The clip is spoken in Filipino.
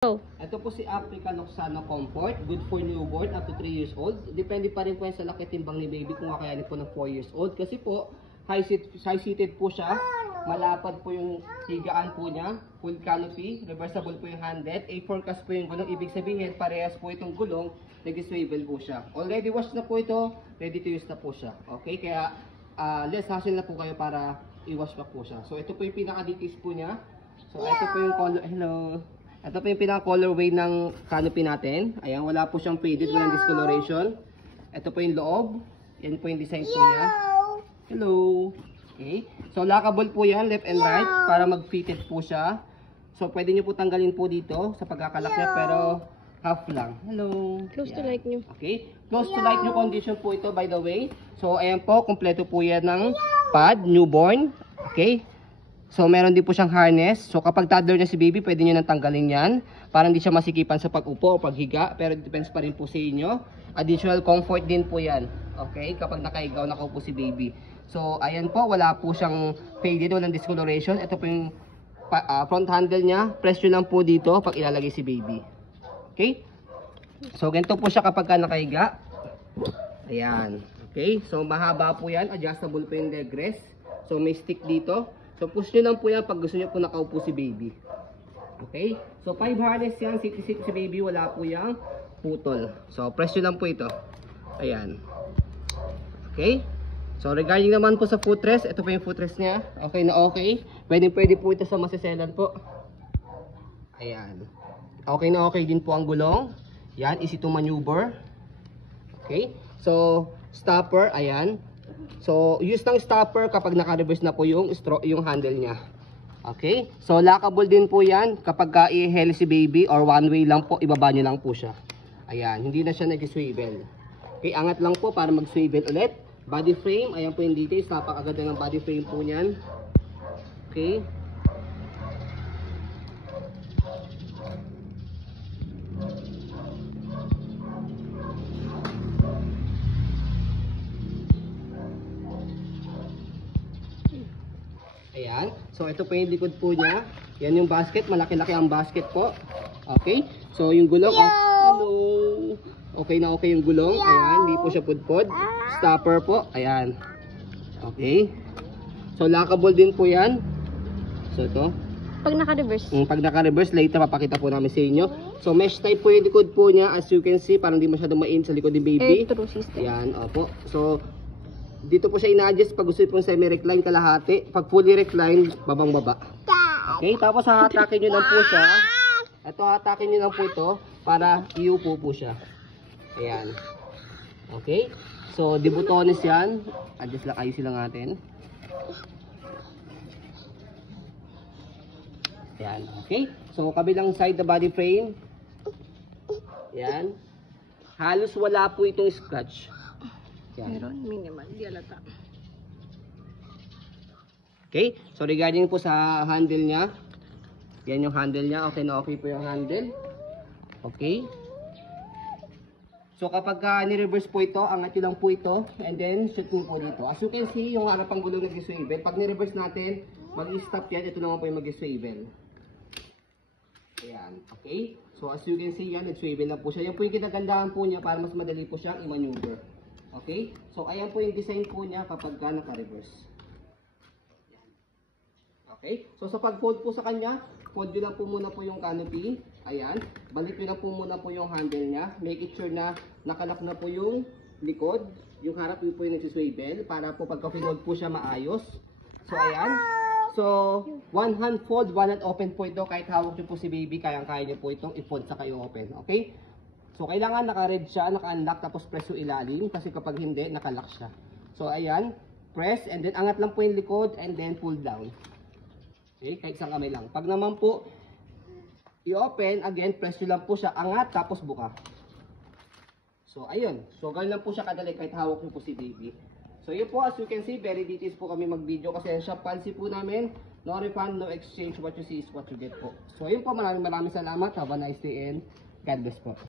Oh. Ito po si African Oxano Comfort, good for newborn up to 3 years old. Depende pa rin po yan sa laki timbang ni baby kung kakayanin po ng 4 years old. Kasi po, high-seated po siya, malapad po yung higaan po niya, full canopy, reversible po yung handle, A4 cast po yung gulong. Ibig sabihin, parehas po itong gulong, nag-swivel po siya. Already washed na po ito, ready to use na po siya. Okay, kaya less hassle na po kayo para i-wash pa po siya. So ito po yung pinaka-details po niya. So ito po yung color, hello. Ito po yung pinaka-colorway ng canopy natin. Ayan, wala po siyang faded, walang discoloration. Ito po yung loob. Yan po yung design po niya. Hello. Okay. So, lockable po yan, left and right, para mag-fitted po siya. So, pwede nyo po tanggalin po dito sa pagkakalak niya, pero half lang. Hello. Close to like new. Okay. Close to like new condition po ito, by the way. So, ayan po, kompleto po yan ng pad, newborn. Okay. So, meron din po siyang harness. So, kapag toddler niya si baby, pwede nyo nang tanggalin yan. Para hindi siya masikipan sa pag-upo o paghiga. Pero depends pa rin po sa inyo. Additional comfort din po yan. Okay? Kapag nakaigaw, nakaupo si baby. So, ayan po. Wala po siyang faded, walang discoloration. Ito po yung front handle niya. Press nyo lang po dito pag ilalagay si baby. Okay? So, ganito po siya kapag nakahiga. Ayan. Okay? So, mahaba po yan. Adjustable po yung leg rest. So, may stick dito. So, push nyo lang po yan pag gusto nyo po nakaupo si baby. Okay? So, 5 harness yan. Sit si baby. Wala po yung putol. So, press nyo lang po ito. Ayan. Okay? So, regarding naman po sa footrest, ito po yung footrest niya. Okay na okay. Pwede po ito sa maseselan po. Ayan. Okay na okay din po ang gulong. Yan, easy to maneuver. Okay? So, stopper. Ayan. So, use ng stopper kapag naka-reverse na po yung handle niya. Okay? So, lockable din po yan kapag i-heli si baby or one way lang po, ibaba nyo lang po siya. Ayan, hindi na siya nag-swivel. Okay, angat lang po para mag-swivel ulit. Body frame, ayan po yung details. Napakaganda ng body frame po niyan. Okay? Ayan. So, ito po yung likod po niya. Yan yung basket. Malaki-laki ang basket po. Okay. So, yung gulong. Oh, hello. Okay na okay yung gulong. Ayan. Hindi po siya pudpod. Stopper po. Ayan. Okay. So, lockable din po yan. So, ito. Pag naka-reverse. Pag naka-reverse, later papakita po namin sa inyo. So, mesh type po yung likod po niya. As you can see, parang hindi masyadong main sa likod ni baby. True system. Ayan. Opo. So, dito po siya ina-adjust pag gusto po semi-recline kalahati. Pag fully recline, babang-baba. Okay, tapos hahatakin nyo lang po siya. Ito, hatakin nyo lang po ito para iupo po siya. Ayan. Okay. So, debutones yan. Adjust lang, ayusin lang natin. Ayan. Okay. So, kabilang side the body frame. Ayan. Halos wala po itong scratch. Meron, minimal, di alata. Okay, so regarding po sa handle niya, yan yung handle niya, okay na okay po yung handle. Okay. So kapag ni-reverse po ito, angat nyo lang po ito, and then shoot mo po dito. As you can see, yung harapang gulong nag-swivel. Pag ni-reverse natin, mag-stop yan, ito naman po yung mag-swivel. Ayan, okay. So as you can see, yan, nag-swivel na po siya. Yan po yung kinagandahan po niya para mas madali po siyang i-maneuver. Okay? So, ayan po yung design po niya kapag naka-reverse. Okay? So, sa pag-fold po sa kanya, fold nyo lang po muna po yung canopy. Ayan. Balik nyo lang po muna po yung handle niya. Make it sure na nakalak na po yung likod. Yung harap yun po yung nagsiswivel para po pagka-fold po siya maayos. So, ayan. So, one hand fold, one hand open po ito. Kahit hawak nyo po si baby, kayang-kaya nyo po itong i-fold sa kayo open. Okay? So, kailangan naka-red siya, naka-unlock, tapos press yung ilalim. Kasi kapag hindi, naka-lock siya. So, ayan. Press, and then angat lang po yung likod, and then pull down. Okay, kahit isang kamay lang. Pag naman po, i-open, again, press nyo lang po siya, angat, tapos buka. So, ayun. So, ganun lang po siya kadali, kahit hawak nyo po si baby. So, yun po, as you can see, very details po kami mag-video. Kasi siya policy po namin, no refund, no exchange, what you see is what you get po. So, yun po, maraming salamat. Have a nice day, and God bless po.